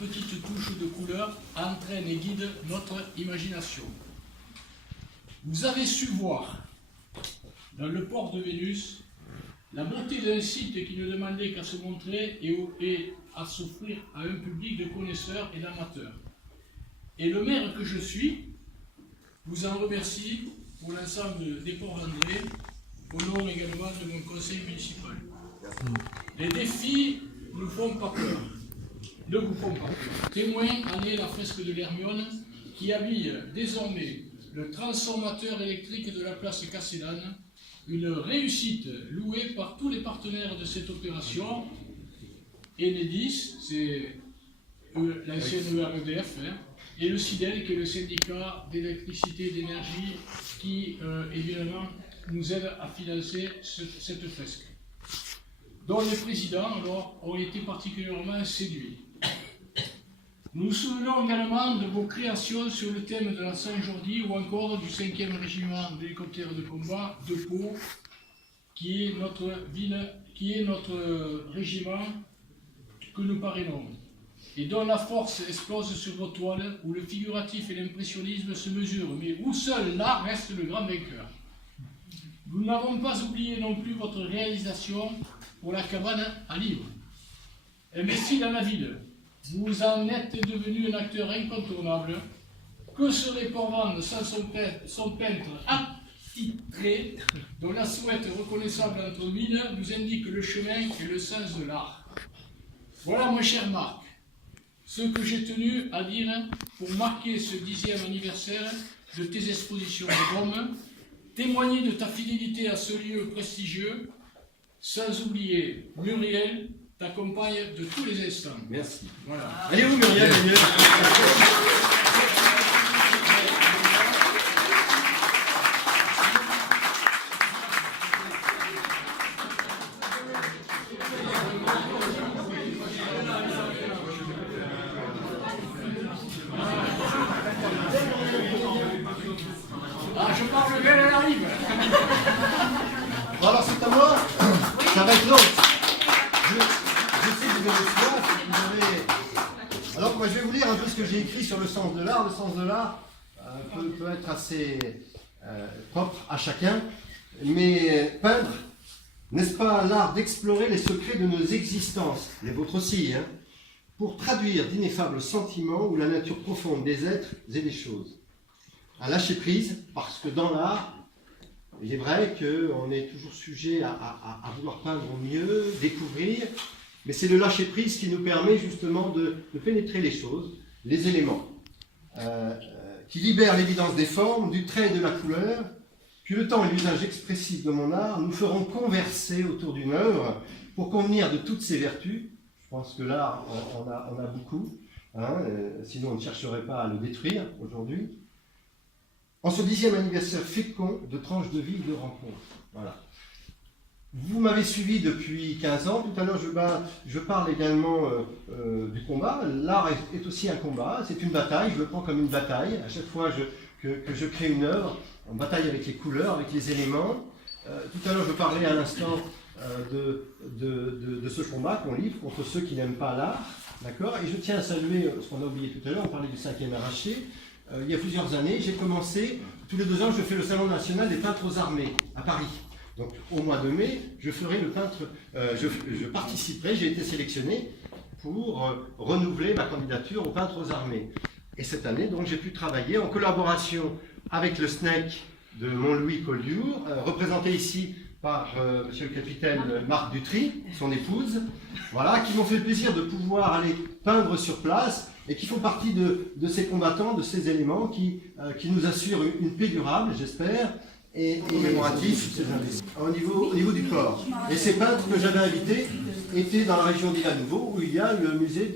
petites touches de couleur entraînent et guident notre imagination. Vous avez su voir, dans le port de Vénus, la beauté d'un site qui ne demandait qu'à se montrer et à s'offrir à un public de connaisseurs et d'amateurs. Et le maire que je suis vous en remercie pour l'ensemble des ports André, au nom également de mon conseil municipal. Les défis ne font pas peur. Ne vous font pas peur. Témoin en est la fresque de l'Hermione qui habille désormais le transformateur électrique de la place Casselane, une réussite louée par tous les partenaires de cette opération. Enedis, c'est l'ancienne EDF, et le SIDEL, qui est le syndicat d'électricité et d'énergie, qui évidemment nous aide à financer cette fresque, dont les présidents alors ont été particulièrement séduits. Nous nous souvenons également de vos créations sur le thème de la Saint-Jordi ou encore du 5e régiment d'hélicoptères de combat de Pau, qui est notre régiment que nous parrainons, et dont la force explose sur vos toiles, où le figuratif et l'impressionnisme se mesurent, mais où seul l'art reste le grand vainqueur. Nous n'avons pas oublié non plus votre réalisation pour la cabane à livres. Investi dans la ville, vous en êtes devenu un acteur incontournable. Que serait Port-Vendre sans son peintre attitré, dont la souhaite reconnaissable entre mille nous indique le chemin et le sens de l'art. Voilà, mon cher Marc, ce que j'ai tenu à dire pour marquer ce 10e anniversaire de tes expositions de Rome, témoigner de ta fidélité à ce lieu prestigieux, sans oublier Muriel, ta compagne de tous les instants. Merci. Voilà. Allez où Muriel? Ah, je parle bien, elle arrive. Bon, alors c'est à moi. Ça va être long. Je sais que vous avez soif. Alors moi je vais vous lire un peu ce que j'ai écrit sur le sens de l'art. Le sens de l'art peut être assez propre à chacun. Mais peindre, n'est-ce pas l'art d'explorer les secrets de nos existences, les vôtres aussi, hein, pour traduire d'ineffables sentiments ou la nature profonde des êtres et des choses. À lâcher prise, parce que dans l'art, il est vrai qu'on est toujours sujet à vouloir peindre mieux, découvrir, mais c'est le lâcher prise qui nous permet justement de pénétrer les choses, les éléments, qui libèrent l'évidence des formes, du trait et de la couleur, puis le temps et l'usage expressif de mon art nous feront converser autour d'une œuvre pour convenir de toutes ses vertus. Je pense que là, on a beaucoup, hein, sinon on ne chercherait pas à le détruire aujourd'hui. En ce 10e anniversaire fécond de tranches de vie et de rencontres. Voilà. Vous m'avez suivi depuis 15 ans. Tout à l'heure, je parle également du combat. L'art est aussi un combat. C'est une bataille. Je le prends comme une bataille. À chaque fois que je crée une œuvre, on bataille avec les couleurs, avec les éléments. Tout à l'heure, je parlais à l'instant de ce combat qu'on livre contre ceux qui n'aiment pas l'art. D'accord ? Et je tiens à saluer ce qu'on a oublié tout à l'heure. On parlait du 5e arraché. Il y a plusieurs années, j'ai commencé, tous les 2 ans, je fais le Salon national des peintres aux armées à Paris. Donc au mois de mai, je ferai le peintre, je participerai, j'ai été sélectionné pour renouveler ma candidature au peintre aux armées. Et cette année, donc, j'ai pu travailler en collaboration avec le SNEC de Montlouis Collioure, représenté ici par monsieur le capitaine Marc Dutry, son épouse, voilà, qui m'ont fait le plaisir de pouvoir aller peindre sur place et qui font partie de ces combattants, de ces éléments qui nous assurent une paix durable, j'espère, et commémoratif au niveau du corps. Et ces peintres que j'avais invités étaient dans la région d'Ila-Nouveau, où il y a le musée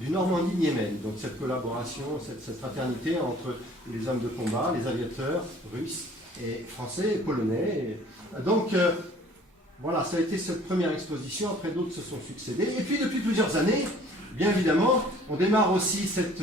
du Normandie-Niemen. Donc cette collaboration, cette fraternité entre les hommes de combat, les aviateurs russes et français et polonais. Donc voilà, ça a été cette première exposition, après d'autres se sont succédés. Et puis depuis plusieurs années, bien évidemment, on démarre aussi cette